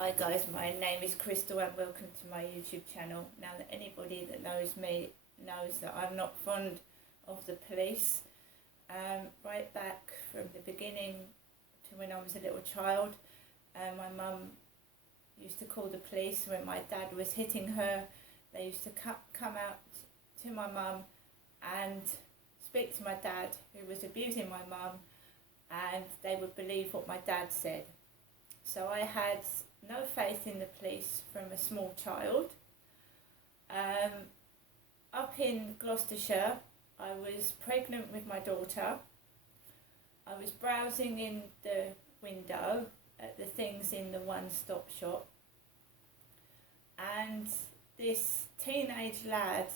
Hi guys, my name is Crystal and welcome to my YouTube channel. Now that anybody that knows me knows that I'm not fond of the police. Right back from the beginning to when I was a little child, my mum used to call the police when my dad was hitting her. They used to come out to my mum and speak to my dad, who was abusing my mum, and they would believe what my dad said. So I had no faith in the police from a small child. Up in Gloucestershire, I was pregnant with my daughter. I was browsing in the window at the things in the one-stop shop, and this teenage lad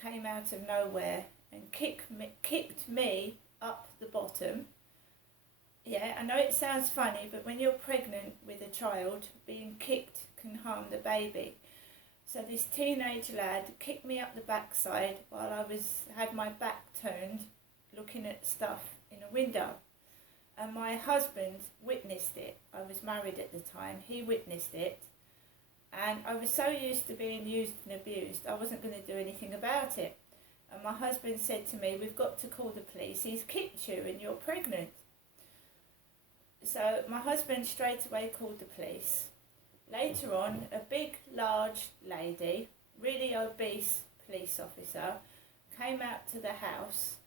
came out of nowhere and kicked me up the bottom. Yeah, I know it sounds funny, but when you're pregnant with a child, being kicked can harm the baby. So this teenage lad kicked me up the backside while I had my back turned, looking at stuff in a window. And my husband witnessed it. I was married at the time. He witnessed it. And I was so used to being used and abused, I wasn't going to do anything about it. And my husband said to me, "We've got to call the police. He's kicked you and you're pregnant." So my husband straight away called the police. Later on, a big, large lady, really obese police officer, came out to the house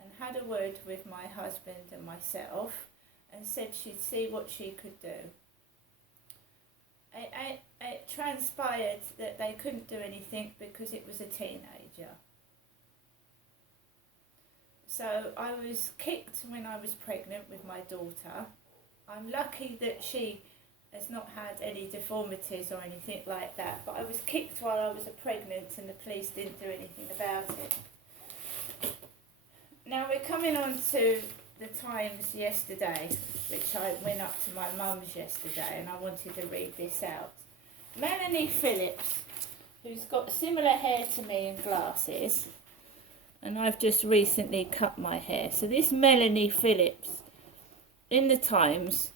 and had a word with my husband and myself and said she'd see what she could do. It transpired that they couldn't do anything because it was a teenager. So I was kicked when I was pregnant with my daughter. I'm lucky that she has not had any deformities or anything like that, but I was kicked while I was pregnant and the police didn't do anything about it. Now we're coming on to the Times yesterday, which I went up to my mum's yesterday and I wanted to read this out. Melanie Phillips, who's got similar hair to me and glasses, and I've just recently cut my hair. So this Melanie Phillips in the Times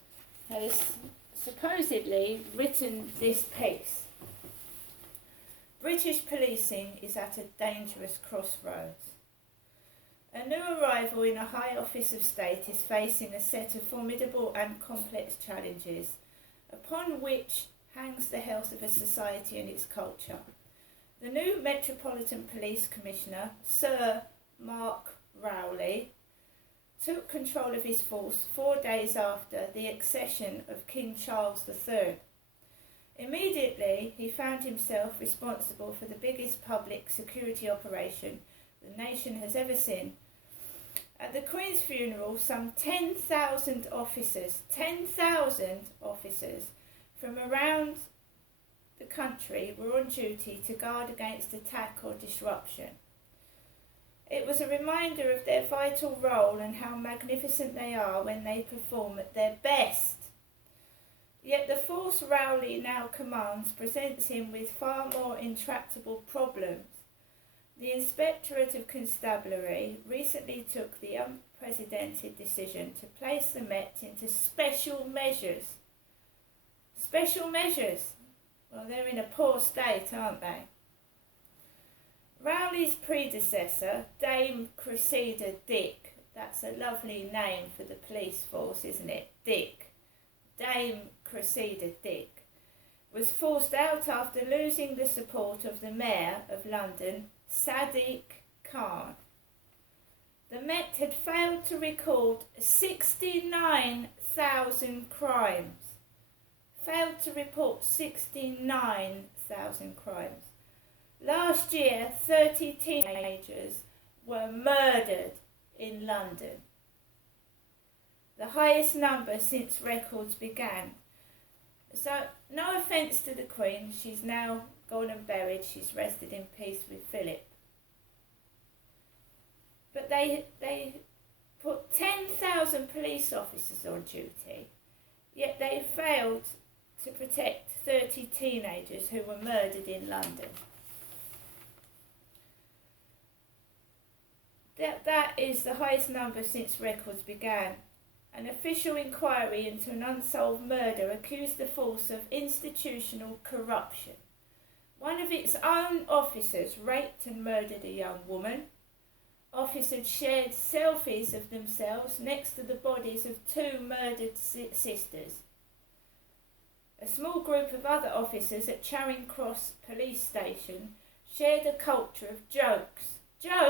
has supposedly written this piece. British policing is at a dangerous crossroads. A new arrival in a high office of state is facing a set of formidable and complex challenges, upon which hangs the health of a society and its culture. The new Metropolitan Police Commissioner, Sir Mark Rowley, took control of his force 4 days after the accession of King Charles III. Immediately, he found himself responsible for the biggest public security operation the nation has ever seen. At the Queen's funeral, some 10,000 officers from around the country were on duty to guard against attack or disruption. It was a reminder of their vital role and how magnificent they are when they perform at their best. Yet the force Rowley now commands presents him with far more intractable problems. The Inspectorate of Constabulary recently took the unprecedented decision to place the Met into special measures. Special measures? Well, they're in a poor state, aren't they? Rowley's predecessor, Dame Cressida Dick, that's a lovely name for the police force, isn't it? Dick. Dame Cressida Dick was forced out after losing the support of the Mayor of London, Sadiq Khan. The Met had failed to record 69,000 crimes. Failed to report 69,000 crimes. Last year, 30 teenagers were murdered in London. The highest number since records began. So, no offence to the Queen, she's now gone and buried, she's rested in peace with Philip. But they put 10,000 police officers on duty, yet they failed to protect 30 teenagers who were murdered in London. That is the highest number since records began. An official inquiry into an unsolved murder accused the force of institutional corruption. One of its own officers raped and murdered a young woman. Officers shared selfies of themselves next to the bodies of two murdered sisters. A small group of other officers at Charing Cross Police Station shared a culture of jokes. Jokes?